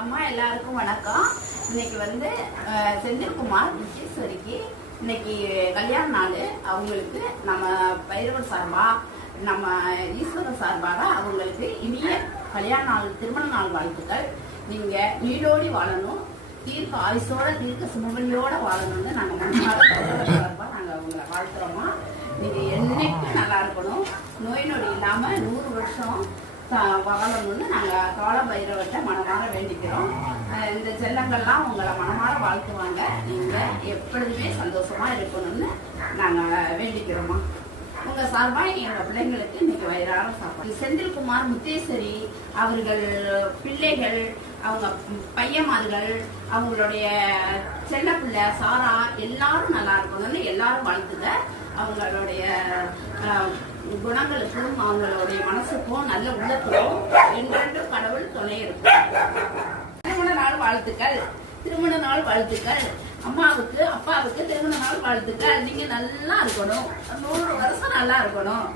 அம்மா எல்லாருக்கும் வணக்கம். இன்னைக்கு வந்து செந்தில்குமார் விஜயேஸ்வரிக்கு இன்னைக்கு கல்யாண நாள். அவங்களுக்கு நம்ம பைரவர் சார்பா நம்ம ஈஸ்வரர் சார்பாக அவங்களுக்கு இனிய கல்யாண நாள் திருமண நாள் வாழ்த்துக்கள். நீங்க நீடோடி வாழணும், தீர்க்க ஆயுசோட தீர்க்க சுமங்கலியோட வாழணும்னு நாங்க மனசார சார்பா நாங்க அவங்களை வாழ்த்துறோமா. நீங்க என்னைக்கும் நல்லா இருக்கணும், நோய் நொடி இல்லாம 100 வருஷம் வாழணும்னு நாங்கள் கால பைரவர்கிட்ட மனமாற வேண்டிக்கிறோம். இந்த செல்லங்கள்லாம் உங்களை மனமாற வாழ்த்துவாங்க. நீங்கள் எப்பொழுதுமே சந்தோஷமா இருக்கணும்னு நாங்கள் வேண்டிக்கிறோமா. உங்க சார்பா எங்க பிள்ளைங்களுக்கு இன்னைக்கு வயிறார சாப்பாடு. செந்தில்குமார் முத்தேஸ்வரி அவர்கள் பிள்ளைகள், அவங்க பையன்மார்கள், அவங்களுடைய செல்ல பிள்ளை சாரா எல்லாரும் நல்லா இருக்கணும்னு எல்லாரும் வாழ்த்துங்க. அவங்களுடைய குணங்களுக்கும் அவங்களுடைய மனசுக்கும் நல்ல உள்ளத்துக்கும் என்றென்றும் கடவுள் துணை இருக்கும். திருமண நாள் வாழ்த்துக்கள், திருமண நாள் வாழ்த்துக்கள். அம்மாவுக்கு அப்பாவுக்கு திருமண நாள் வாழ்த்துக்கள். நீங்க நல்லா இருக்கணும், 100 வருஷம் நல்லா இருக்கணும்.